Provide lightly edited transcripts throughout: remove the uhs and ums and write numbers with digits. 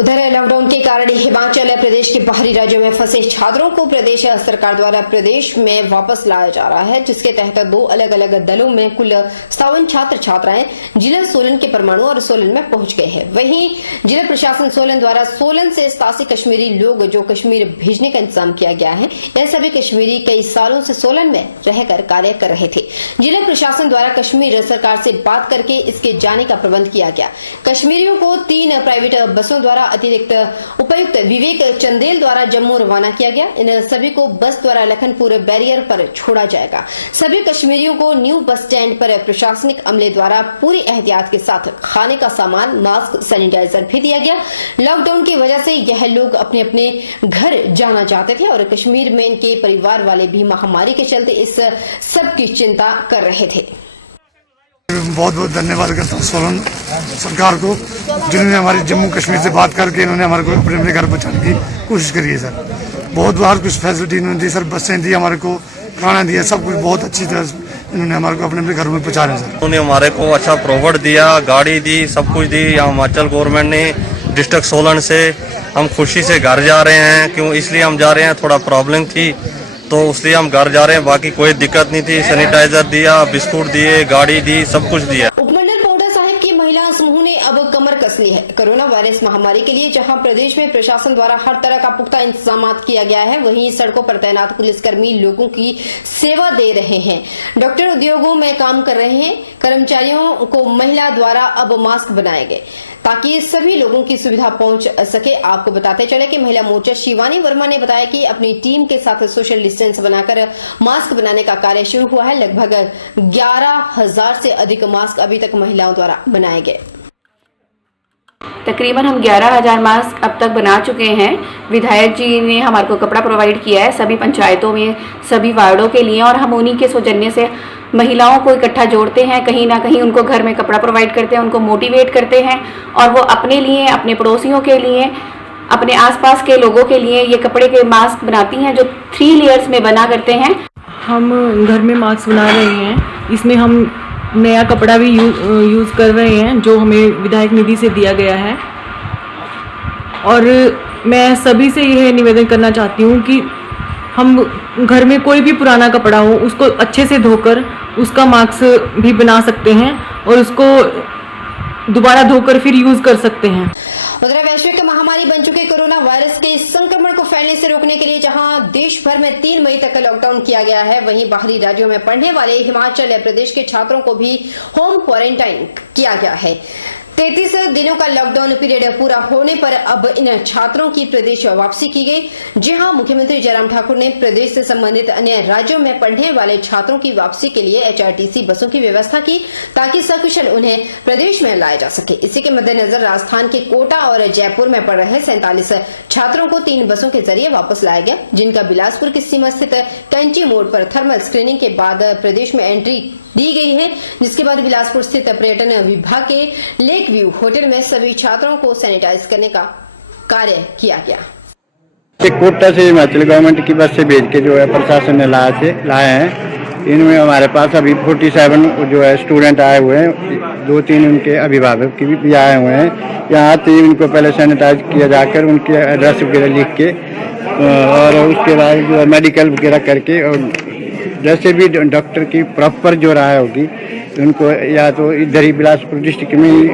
उधर लॉकडाउन के कारण हिमाचल प्रदेश के बाहरी राज्यों में फंसे छात्रों को प्रदेश सरकार द्वारा प्रदेश में वापस लाया जा रहा है, जिसके तहत दो अलग अलग दलों में कुल 57 छात्र छात्राएं जिला सोलन के परमाणु और सोलन में पहुंच गए हैं। वहीं जिला प्रशासन सोलन द्वारा सोलन से 87 कश्मीरी लोग जो कश्मीर भेजने का इंतजाम किया गया है। यह सभी कश्मीरी कई सालों से सोलन में रहकर कार्य कर रहे थे। जिला प्रशासन द्वारा कश्मीर सरकार से बात करके इसके जाने का प्रबंध किया गया। कश्मीरियों को 3 प्राइवेट बसों द्वारा अतिरिक्त उपायुक्त विवेक चंदेल द्वारा जम्मू रवाना किया गया। इन सभी को बस द्वारा लखनपुर बैरियर पर छोड़ा जाएगा। सभी कश्मीरियों को न्यू बस स्टैंड पर प्रशासनिक अमले द्वारा पूरी एहतियात के साथ खाने का सामान, मास्क, सैनिटाइजर भी दिया गया। लॉकडाउन की वजह से यह लोग अपने अपने घर जाना चाहते थे और कश्मीर में इनके परिवार वाले भी महामारी के चलते इस सब की चिंता कर रहे थे। बहुत बहुत धन्यवाद करता हूँ सोलन सरकार को, जिन्होंने हमारी जम्मू कश्मीर से बात करके इन्होंने हमारे को अपने अपने घर पहुँचाने की कोशिश करी है सर। बहुत बार कुछ फैसिलिटी इन्होंने दी सर, बसें दी, हमारे को खाना दिया, सब कुछ बहुत अच्छी तरह इन्होंने हमारे को अपने अपने घरों में पहुँचा रहे हैं सर। उन्होंने हमारे को अच्छा प्रोवाइड दिया, गाड़ी दी, सब कुछ दी। यहाँ हिमाचल गवर्नमेंट ने डिस्ट्रिक्ट सोलन से हम खुशी से घर जा रहे हैं। क्यों इसलिए हम जा रहे हैं, थोड़ा प्रॉब्लम थी तो इसलिए हम घर जा रहे हैं। बाकी कोई दिक्कत नहीं थी। सैनिटाइजर दिया, बिस्कुट दिए, गाड़ी दी, सब कुछ दिया। उपमंडल पाउडा साहिब की महिला समूह ने अब कमर कस ली है। कोरोना वायरस महामारी के लिए जहां प्रदेश में प्रशासन द्वारा हर तरह का पुख्ता इंतजाम किया गया है, वहीं सड़कों पर तैनात पुलिसकर्मी लोगों की सेवा दे रहे हैं। डॉक्टर उद्योगों में काम कर रहे हैं कर्मचारियों को महिला द्वारा अब मास्क बनाए गए ताकि सभी लोगों की सुविधा पहुंच सके। आपको बताते चले कि महिला मोर्चा शिवानी वर्मा ने बताया कि अपनी टीम के साथ सोशल डिस्टेंस बनाकर मास्क बनाने का कार्य शुरू हुआ है। लगभग 11,000 से अधिक मास्क अभी तक महिलाओं द्वारा बनाए गए। तकरीबन हम 11,000 मास्क अब तक बना चुके हैं। विधायक जी ने हमारे को कपड़ा प्रोवाइड किया है सभी पंचायतों में, सभी वार्डों के लिए, और हम उन्हीं के सौजन्य से महिलाओं को इकट्ठा जोड़ते हैं। कहीं ना कहीं उनको घर में कपड़ा प्रोवाइड करते हैं, उनको मोटिवेट करते हैं और वो अपने लिए, अपने पड़ोसियों के लिए, अपने आसपास के लोगों के लिए ये कपड़े के मास्क बनाती हैं जो 3 लेयर्स में बना करते हैं। हम घर में मास्क बना रहे हैं, इसमें हम नया कपड़ा भी यूज़ कर रहे हैं जो हमें विधायक निधि से दिया गया है। और मैं सभी से यह निवेदन करना चाहती हूँ कि हम घर में कोई भी पुराना कपड़ा हो उसको अच्छे से धोकर उसका मास्क भी बना सकते हैं और उसको दोबारा धोकर फिर यूज़ कर सकते हैं। उधर वैश्विक महामारी बन चुके कोरोना वायरस के संक्रमण को फैलने से रोकने के लिए जहां देश भर में 3 मई तक लॉकडाउन किया गया है, वहीं बाहरी राज्यों में पढ़ने वाले हिमाचल प्रदेश के छात्रों को भी होम क्वारंटाइन किया गया है। 33 दिनों का लॉकडाउन पीरियड पूरा होने पर अब इन छात्रों की प्रदेश वापसी की गई। जी हां, मुख्यमंत्री जयराम ठाकुर ने प्रदेश से संबंधित अन्य राज्यों में पढ़ने वाले छात्रों की वापसी के लिए HRTC बसों की व्यवस्था की ताकि सकुशल उन्हें प्रदेश में लाया जा सके। इसी के मद्देनजर राजस्थान के कोटा और जयपुर में पढ़ रहे 47 छात्रों को 3 बसों के जरिए वापस लाया गया, जिनका बिलासपुर की सीमा स्थित कैंची मोड़ पर थर्मल स्क्रीनिंग के बाद प्रदेश में एंट्री दी गई है, जिसके बाद बिलासपुर स्थित पर्यटन विभाग के लेक व्यू होटल में सभी छात्रों को सैनिटाइज करने का कार्य किया गया। कोटा से हिमाचल गवर्नमेंट की बस से भेज के जो है प्रशासन ने लाए हैं। इनमें हमारे पास अभी 47 जो है स्टूडेंट आए हुए हैं, 2-3 उनके अभिभावक भी आए हुए हैं। यहाँ आते ही उनको पहले सैनिटाइज किया जाकर उनके एड्रेस वगैरह लिख के और उसके बाद जो मेडिकल वगैरह करके और जैसे भी डॉक्टर की प्रॉपर जो राय होगी उनको या तो इधर ही बिलासपुर डिस्ट्रिक्ट में ही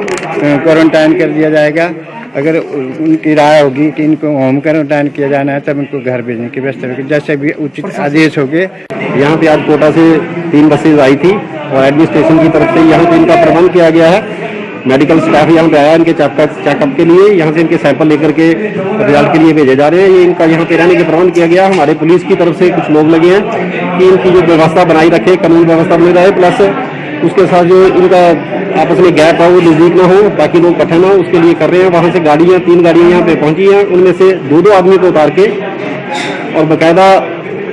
क्वारंटाइन कर दिया जाएगा। अगर उनकी राय होगी कि इनको होम क्वारंटाइन किया जाना है तब इनको घर भेजने की व्यवस्था होगी, जैसे भी उचित आदेश होंगे। यहाँ पे आज कोटा से 3 बसेज आई थी और एडमिनिस्ट्रेशन की तरफ से यहाँ पे इनका प्रबंध किया गया है। मेडिकल स्टाफ यहाँ पे आया इनके चेकअप के लिए, यहाँ से इनके सैंपल लेकर के रिजल्ट के लिए भेजे जा रहे हैं। ये इनका यहाँ पे रहने के प्रबंध किया गया। हमारे पुलिस की तरफ से कुछ लोग लगे हैं कि इनकी जो व्यवस्था बनाई रखे, कानूनी व्यवस्था बनी रहे, प्लस उसके साथ जो इनका आपस में गैप है वो नजदीक ना हो, बाकी लोग इकट्ठे ना हो, उसके लिए कर रहे हैं। वहाँ से 3 गाड़ियाँ यहाँ पे पहुँची हैं, उनमें से 2-2 आदमी को उतार के और बाकायदा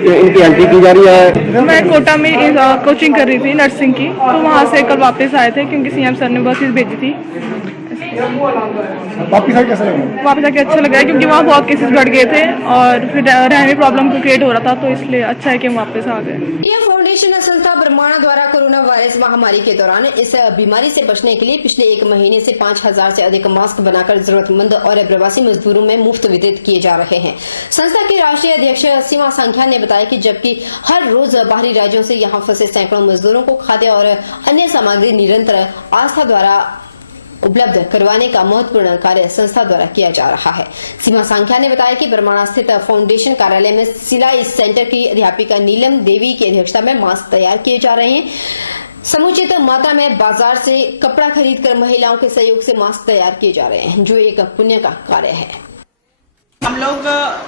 इनकी एंट्री की जा रही है। मैं कोटा में कोचिंग कर रही थी नर्सिंग की, तो वहाँ से कल वापस आए थे क्योंकि CM सर ने बसेस भेजी थी। वापस आके अच्छा लगा है क्योंकि वहाँ बहुत केसेस बढ़ गए थे और फिर रहने में प्रॉब्लम क्रिएट हो रहा था, तो इसलिए अच्छा है कि हम वापस आ गए। यह फाउंडेशन संस्था ब्रह्मांड द्वारा कोरोना कोरोना वायरस महामारी के दौरान इस बीमारी से बचने के लिए पिछले 1 महीने से 5000 से अधिक मास्क बनाकर जरूरतमंद और प्रवासी मजदूरों में मुफ्त वितरित किए जा रहे हैं। संस्था के राष्ट्रीय अध्यक्ष सीमा सांख्या ने बताया कि जबकि हर रोज बाहरी राज्यों से यहां फंसे सैकड़ों मजदूरों को खाद्य और अन्य सामग्री निरंतर आस्था द्वारा उपलब्ध करवाने का महत्वपूर्ण कार्य संस्था द्वारा किया जा रहा है। सीमा सांख्या ने बताया कि बरमाणा स्थित फाउंडेशन कार्यालय में सिलाई सेंटर की अध्यापिका नीलम देवी की अध्यक्षता में मास्क तैयार किए जा रहे हैं। समुचित मात्रा में बाजार से कपड़ा खरीदकर महिलाओं के सहयोग से मास्क तैयार किए जा रहे हैं, जो एक पुण्य का कार्य है। हम लोग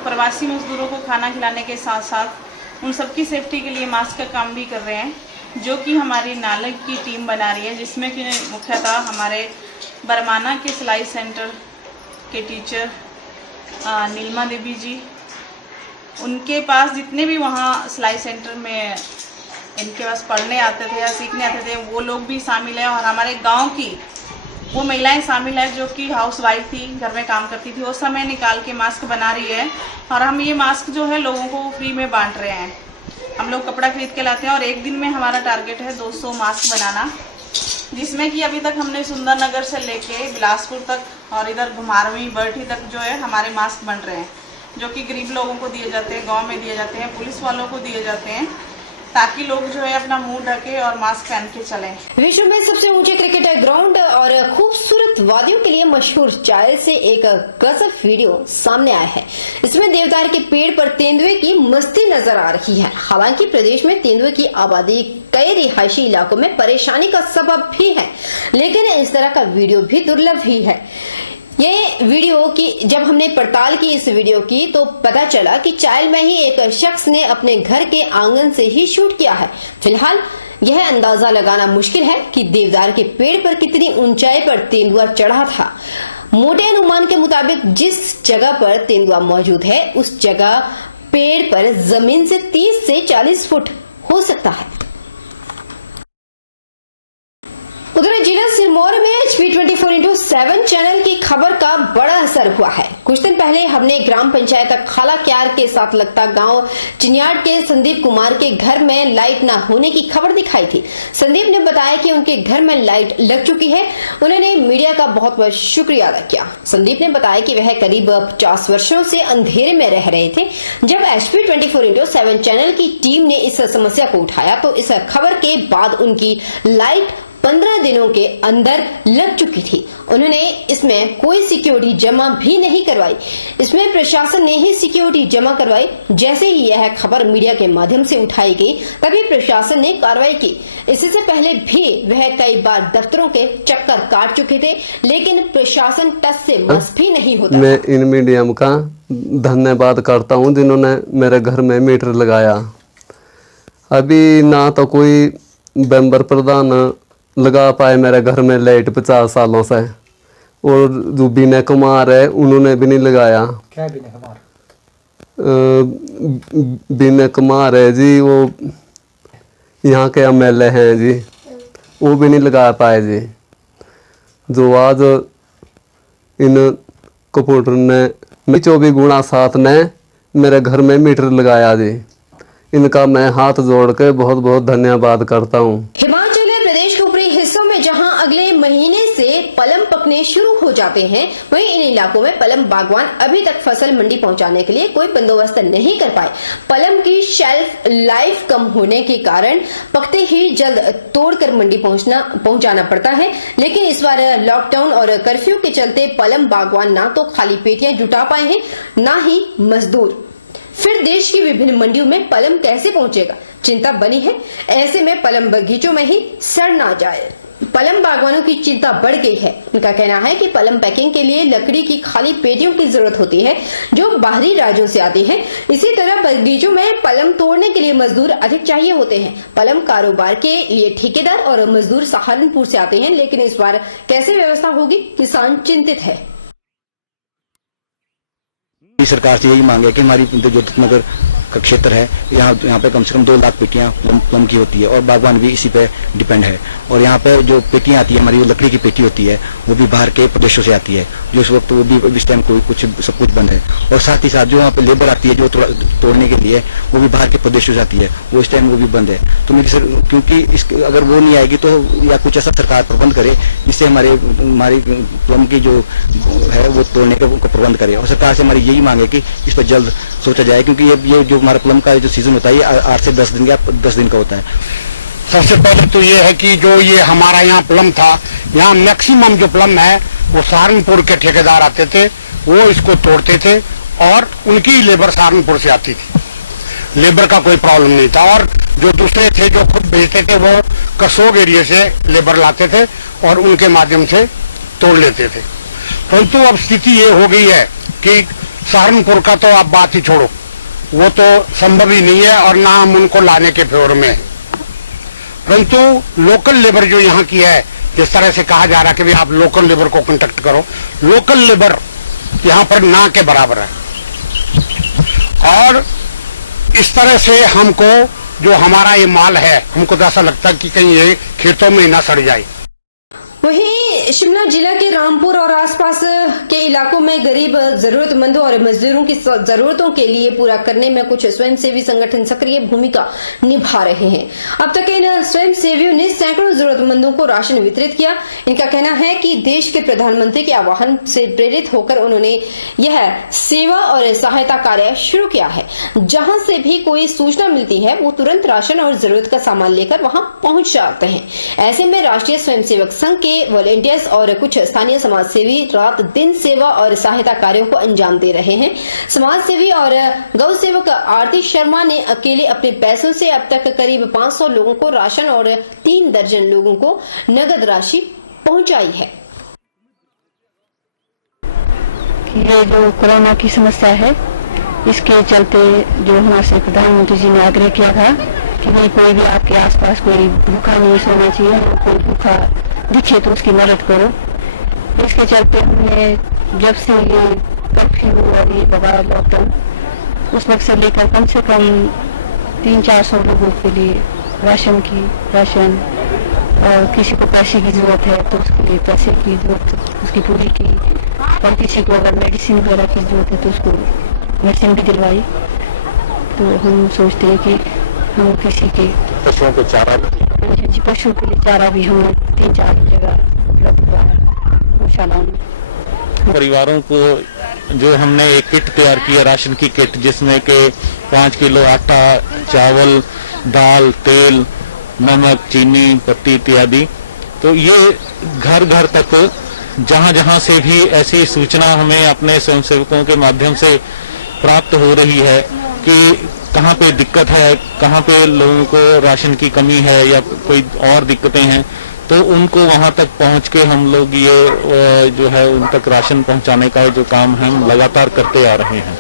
प्रवासी मजदूरों को खाना खिलाने के साथ साथ उन सबकी सेफ्टी के लिए मास्क का काम भी कर रहे हैं, जो कि हमारी नालक की टीम बना रही है, जिसमें कि मुख्यतः हमारे बरमाना के सिलाई सेंटर के टीचर नीलमा देवी जी, उनके पास जितने भी वहाँ सिलाई सेंटर में इनके पास पढ़ने आते थे या सीखने आते थे, वो लोग भी शामिल हैं। और हमारे गांव की वो महिलाएं शामिल है जो कि हाउसवाइफ थी, घर में काम करती थी, वो समय निकाल के मास्क बना रही है। और हम ये मास्क जो है लोगों को फ्री में बांट रहे हैं। हम लोग कपड़ा खरीद के लाते हैं और एक दिन में हमारा टारगेट है 200 मास्क बनाना, जिसमें कि अभी तक हमने सुंदरनगर से लेके बिलासपुर तक और इधर घुमारवी बरठी तक जो है हमारे मास्क बन रहे हैं, जो कि गरीब लोगों को दिए जाते हैं, गांव में दिए जाते हैं, पुलिस वालों को दिए जाते हैं, ताकि लोग जो है अपना मुंह ढके और मास्क पहन के चलें। विश्व में सबसे ऊंचे क्रिकेट ग्राउंड और खूबसूरत वादियों के लिए मशहूर चायल से एक गजब वीडियो सामने आया है। इसमें देवदार के पेड़ पर तेंदुए की मस्ती नजर आ रही है। हालांकि प्रदेश में तेंदुए की आबादी कई रिहायशी इलाकों में परेशानी का सबब भी है, लेकिन इस तरह का वीडियो भी दुर्लभ ही है। ये वीडियो की जब हमने पड़ताल की इस वीडियो की तो पता चला कि चायल में ही एक शख्स ने अपने घर के आंगन से ही शूट किया है। फिलहाल यह अंदाजा लगाना मुश्किल है कि देवदार के पेड़ पर कितनी ऊंचाई पर तेंदुआ चढ़ा था। मोटे अनुमान के मुताबिक जिस जगह पर तेंदुआ मौजूद है उस जगह पेड़ पर जमीन से 30 से 40 फुट हो सकता है। उधर जिला सिरमौर में HP 24/7 चैनल की खबर का बड़ा असर हुआ है। कुछ दिन पहले हमने ग्राम पंचायत खाला क्यार के साथ लगता गांव चिनियाड के संदीप कुमार के घर में लाइट न होने की खबर दिखाई थी। संदीप ने बताया कि उनके घर में लाइट लग चुकी है। उन्होंने मीडिया का बहुत बहुत शुक्रिया अदा किया। संदीप ने बताया कि वह करीब 50 वर्षों से अंधेरे में रह रहे थे। जब HP 24/7 चैनल की टीम ने इस समस्या को उठाया तो इस खबर के बाद उनकी लाइट 15 दिनों के अंदर लग चुकी थी। उन्होंने इसमें कोई सिक्योरिटी जमा भी नहीं करवाई। इसमें प्रशासन ने ही सिक्योरिटी जमा करवाई। जैसे ही यह खबर मीडिया के माध्यम से उठाई गई तभी प्रशासन ने कार्रवाई की। इससे पहले भी वह कई बार दफ्तरों के चक्कर काट चुके थे, लेकिन प्रशासन टस से मस भी नहीं होता। मैं इन मीडियम का धन्यवाद करता हूं जिन्होंने मेरे घर में मीटर लगाया। अभी ना तो कोई मेंबर प्रधान लगा पाए मेरे घर में लाइट 50 सालों से, और जो बिना कुमार है उन्होंने भी नहीं लगाया। क्या बिना कुमार? बिना कुमार है जी, वो यहाँ के MLA हैं जी, वो भी नहीं लगा पाए जी। जो आज इन कंप्यूटर ने 24x7 ने मेरे घर में मीटर लगाया जी, इनका मैं हाथ जोड़ के बहुत बहुत धन्यवाद करता हूँ। हिमाचल प्रदेश के ऊपरी हिस्सों में जहां अगले महीने से पलम पकने शुरू हो जाते हैं, वहीं इन इलाकों में पलम बागवान अभी तक फसल मंडी पहुंचाने के लिए कोई बंदोबस्त नहीं कर पाए। पलम की शेल्फ लाइफ कम होने के कारण पकते ही जल्द तोड़कर मंडी पहुंचाना पड़ता है। लेकिन इस बार लॉकडाउन और कर्फ्यू के चलते पलम बागवान ना तो खाली पेटियां जुटा पाए हैं, ना ही मजदूर। फिर देश की विभिन्न मंडियों में पलम कैसे पहुंचेगा, चिंता बनी है। ऐसे में पलम बगीचों में ही सड़ ना जाए। पलम बागवानों की चिंता बढ़ गई है। उनका कहना है कि पलम पैकिंग के लिए लकड़ी की खाली पेटियों की जरूरत होती है जो बाहरी राज्यों से आती है। इसी तरह बगीचों में पलम तोड़ने के लिए मजदूर अधिक चाहिए होते हैं। पलम कारोबार के लिए ठेकेदार और मजदूर सहारनपुर से आते हैं, लेकिन इस बार कैसे व्यवस्था होगी, किसान चिंतित है। सरकार से यही मांग है कि हमारी जो नगर का क्षेत्र है। यहाँ पे कम से कम 2 लाख पेटियां प्लम की होती है और बागवान भी इसी पे डिपेंड है। और यहाँ पे जो पेटियां आती है, हमारी जो लकड़ी की पेटी होती है, वो भी बाहर के प्रदेशों से आती है, जो इस वक्त वो भी इस टाइम सब कुछ बंद है। और साथ ही साथ जो वहाँ पे लेबर आती है जो तोड़ने के लिए, वो भी बाहर के प्रदेशों से आती है, वो इस टाइम वो भी बंद है। तो मेरी सर, क्योंकि अगर वो नहीं आएगी तो या कुछ ऐसा सरकार प्रबंध करे जिससे हमारी प्लम की जो है वो तोड़ने का प्रबंध करे। और सरकार से हमारी यही मांग है कि इस पर जल्द सोचा जाए, क्योंकि ये जो हमारा प्लम का जो सीजन होता है, ये 8 से 10 दिन का होता है। सबसे पहले तो ये है कि जो ये हमारा यहाँ प्लम था, यहाँ मैक्सिमम जो प्लम है वो सहारनपुर के ठेकेदार आते थे, वो इसको तोड़ते थे और उनकी लेबर सहारनपुर से आती थी। लेबर का कोई प्रॉब्लम नहीं था। और जो दूसरे थे जो खुद बेचते थे, वो करसोग एरिया से लेबर लाते थे और उनके माध्यम से तोड़ लेते थे। परंतु अब स्थिति ये हो गई है कि सहारनपुर का तो आप बात ही छोड़ो, वो तो संभव ही नहीं है और ना हम उनको लाने के फेवर में है। परंतु लोकल लेबर जो यहाँ की है, जिस तरह से कहा जा रहा है कि भाई आप लोकल लेबर को कांटेक्ट करो, लोकल लेबर यहाँ पर ना के बराबर है। और इस तरह से हमको जो हमारा ये माल है, हमको तो ऐसा लगता है कि कहीं ये खेतों में ना सड़ जाए। वहीं शिमला जिला के रामपुर और आसपास के इलाकों में गरीब, जरूरतमंदों और मजदूरों की जरूरतों के लिए पूरा करने में कुछ स्वयंसेवी संगठन सक्रिय भूमिका निभा रहे हैं। अब तक इन स्वयंसेवियों ने सैकड़ों जरूरतमंदों को राशन वितरित किया। इनका कहना है कि देश के प्रधानमंत्री के आह्वान से प्रेरित होकर उन्होंने यह सेवा और सहायता कार्य शुरू किया है। जहां से भी कोई सूचना मिलती है, वो तुरंत राशन और जरूरत का सामान लेकर वहां पहुंच जाते हैं। ऐसे में राष्ट्रीय स्वयंसेवक संघ के वॉलेंटियर्स और कुछ स्थानीय समाजसेवी रात दिन सेवा और सहायता कार्यों को अंजाम दे रहे हैं। समाजसेवी और गौ सेवक आरती शर्मा ने अकेले अपने पैसों से अब तक करीब 500 लोगों को राशन और 3 दर्जन लोगों को नगद राशि पहुंचाई है। ये जो कोरोना की समस्या है, इसके चलते जो हमारे प्रधानमंत्री जी ने आग्रह किया था कि भाई कोई भी आपके आसपास कोई भूखा नहीं सोना चाहिए, कोई भूखा दिखे तो उसकी मदद करो। इसके चलते हमने जब से ये कर्फ्यू और ये बवाल लॉकडाउन, उस वक्त से लेकर कम से कम 300-400 लोगों के लिए राशन और किसी को पैसे की जरूरत है तो उसके लिए पैसे की जरूरत उसकी पूरी की, और किसी को अगर मेडिसिन वगैरह की जरूरत है तो उसको मेडिसिन भी दिलवाई। तो हम सोचते हैं कि हम किसी के पशुओं के लिए चारा भी हम 3-4 जगह उपलब्ध गौशाला में। परिवारों को जो हमने एक किट तैयार की है, राशन की किट, जिसमें के 5 किलो आटा, चावल, दाल, तेल, नमक, चीनी, पत्ती इत्यादि। तो ये घर घर तक जहां से भी ऐसी सूचना हमें अपने स्वयंसेवकों के माध्यम से प्राप्त हो रही है कि कहाँ पे दिक्कत है, कहाँ पे लोगों को राशन की कमी है या कोई और दिक्कतें हैं, तो उनको वहां तक पहुंच के हम लोग ये जो है उन तक राशन पहुंचाने का जो काम हम लगातार करते आ रहे हैं।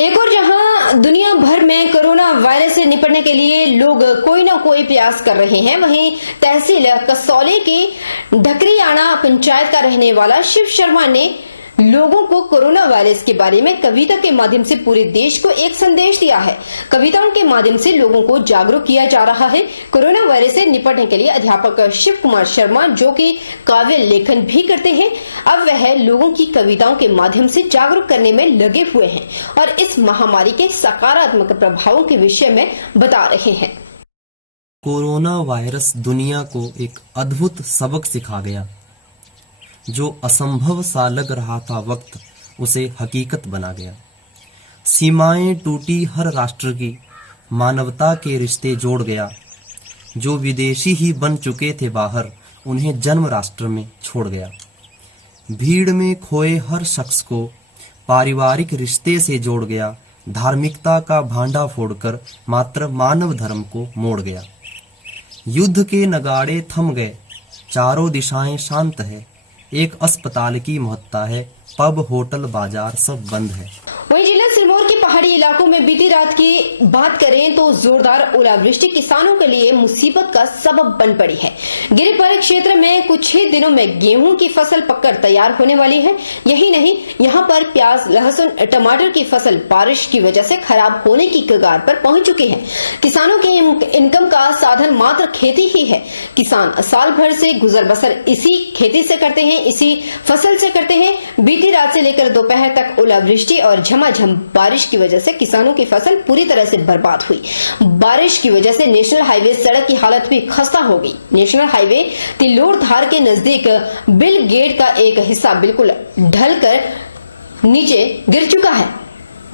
एक और जहां दुनिया भर में कोरोना वायरस से निपटने के लिए लोग कोई ना कोई प्रयास कर रहे हैं, वहीं तहसील कसौली की ढकरियाना पंचायत का रहने वाला शिव शर्मा ने लोगों को कोरोना वायरस के बारे में कविता के माध्यम से पूरे देश को एक संदेश दिया है। कविताओं के माध्यम से लोगों को जागरूक किया जा रहा है। कोरोना वायरस से निपटने के लिए अध्यापक शिव कुमार शर्मा, जो कि काव्य लेखन भी करते हैं, अब वह लोगों की कविताओं के माध्यम से जागरूक करने में लगे हुए हैं और इस महामारी के सकारात्मक प्रभावों के विषय में बता रहे हैं। कोरोना वायरस दुनिया को एक अद्भुत सबक सिखा गया। जो असंभव सा लग रहा था वक्त, उसे हकीकत बना गया। सीमाएं टूटी हर राष्ट्र की, मानवता के रिश्ते जोड़ गया। जो विदेशी ही बन चुके थे बाहर, उन्हें जन्म राष्ट्र में छोड़ गया। भीड़ में खोए हर शख्स को पारिवारिक रिश्ते से जोड़ गया। धार्मिकता का भांडा फोड़कर मात्र मानव धर्म को मोड़ गया। युद्ध के नगाड़े थम गए, चारों दिशाएं शांत है। एक अस्पताल की महत्ता है, पब होटल बाजार सब बंद है। वहीं जिला सिरमौर के पहाड़ी इलाकों में बीती रात की बात करें तो जोरदार ओलावृष्टि किसानों के लिए मुसीबत का सबब बन पड़ी है। गिरिपारक क्षेत्र में कुछ ही दिनों में गेहूं की फसल पककर तैयार होने वाली है। यही नहीं, यहां पर प्याज, लहसुन, टमाटर की फसल बारिश की वजह से खराब होने की कगार पर पहुंच चुकी है। किसानों के इनकम का साधन मात्र खेती ही है। किसान साल भर से गुजर बसर इसी खेती से करते हैं, इसी फसल से करते हैं। बीती रात से लेकर दोपहर तक ओलावृष्टि और झमाझम बारिश की वजह से किसानों की फसल पूरी तरह से बर्बाद हुई। बारिश की वजह से नेशनल हाईवे सड़क की हालत भी खस्ता हो गई। नेशनल हाईवे तिल्लोर धार के नजदीक बिल गेट का एक हिस्सा बिल्कुल ढलकर नीचे गिर चुका है।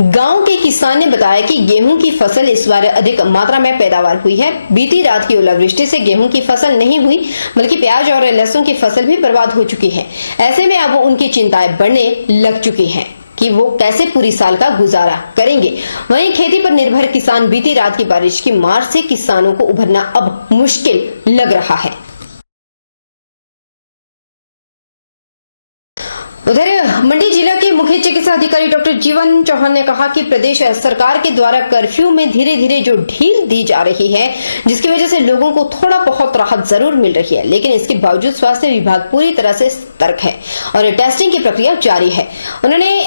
गांव के किसान ने बताया कि गेहूं की फसल इस बार अधिक मात्रा में पैदावार हुई है। बीती रात की ओलावृष्टि से गेहूं की फसल नहीं हुई, बल्कि प्याज और लहसुन की फसल भी बर्बाद हो चुकी है। ऐसे में अब उनकी चिंताएं बढ़ने लग चुकी हैं कि वो कैसे पूरी साल का गुजारा करेंगे। वहीं खेती पर निर्भर किसान बीती रात की बारिश की मार से किसानों को उभरना अब मुश्किल लग रहा है। उधर मंडी जिला के मुख्य चिकित्सा अधिकारी डॉक्टर जीवन चौहान ने कहा कि प्रदेश सरकार के द्वारा कर्फ्यू में धीरे धीरे जो ढील दी जा रही है, जिसकी वजह से लोगों को थोड़ा बहुत राहत जरूर मिल रही है, लेकिन इसके बावजूद स्वास्थ्य विभाग पूरी तरह से सतर्क है और टेस्टिंग की प्रक्रिया जारी है। उन्होंने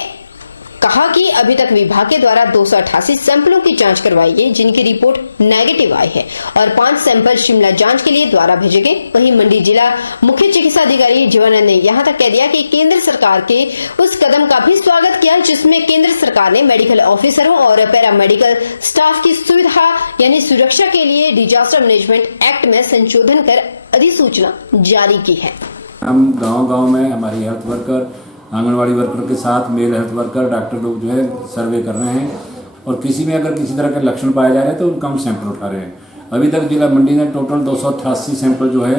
कहा कि अभी तक विभाग के द्वारा 288 सैंपलों की जांच करवाई गई, जिनकी रिपोर्ट नेगेटिव आई है और 5 सैंपल शिमला जांच के लिए द्वारा भेजे गए। वहीं मंडी जिला मुख्य चिकित्सा अधिकारी जीवानंद ने यहां तक कह दिया कि केंद्र सरकार के उस कदम का भी स्वागत किया जिसमें केंद्र सरकार ने मेडिकल ऑफिसरों और पैरामेडिकल स्टाफ की सुविधा यानी सुरक्षा के लिए डिजास्टर मैनेजमेंट एक्ट में संशोधन कर अधिसूचना जारी की है। हम गाँव में हमारी हेल्थ वर्कर, आंगनवाड़ी वर्कर के साथ मेल हेल्थ वर्कर, डॉक्टर लोग जो है सर्वे कर रहे हैं और किसी में अगर किसी तरह के लक्षण पाए जा रहे हैं तो उनका हम सैंपल उठा रहे हैं। अभी तक जिला मंडी ने टोटल 288 सैंपल जो है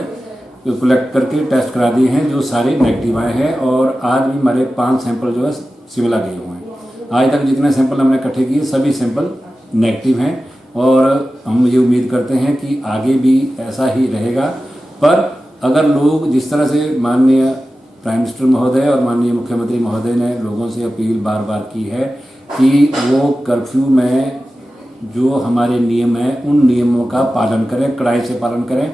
कलेक्ट करके टेस्ट करा दिए हैं, जो सारे नेगेटिव आए हैं और आज भी हमारे 5 सैंपल जो है शिमला गए हुए हैं। आज तक जितने सैंपल हमने इकट्ठे किए सभी सैंपल नेगेटिव हैं और हम ये उम्मीद करते हैं कि आगे भी ऐसा ही रहेगा। पर अगर लोग जिस तरह से माननीय प्राइम मिनिस्टर महोदय और माननीय मुख्यमंत्री महोदय ने लोगों से अपील बार बार की है कि वो कर्फ्यू में जो हमारे नियम हैं उन नियमों का पालन करें, कड़ाई से पालन करें,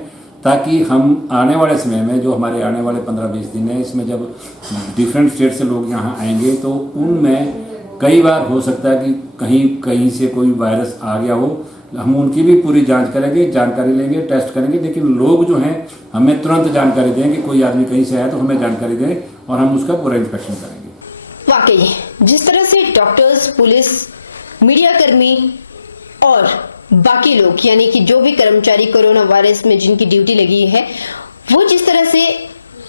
ताकि हम आने वाले समय में जो हमारे आने वाले 15-20 दिन हैं, इसमें जब डिफरेंट स्टेट से लोग यहाँ आएंगे तो उनमें कई बार हो सकता है कि कहीं से कोई वायरस आ गया हो। हम उनकी भी पूरी जांच करेंगे, जानकारी लेंगे, टेस्ट करेंगे, लेकिन लोग जो हैं हमें तुरंत जानकारी देंगे। कोई आदमी कहीं से आया तो हमें जानकारी दें और हम उसका पूरा इंस्पेक्शन करेंगे। वाकई जिस तरह से डॉक्टर्स, पुलिस, मीडिया कर्मी और बाकी लोग यानी कि जो भी कर्मचारी कोरोना वायरस में जिनकी ड्यूटी लगी है, वो जिस तरह से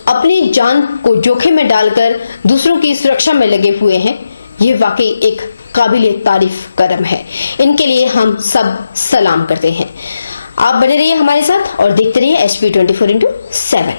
अपनी जान को जोखिम में डालकर दूसरों की सुरक्षा में लगे हुए हैं, ये वाकई एक काबिले तारीफ कदम है। इनके लिए हम सब सलाम करते हैं। आप बने रहिए हमारे साथ और देखते रहिए HP 24x7।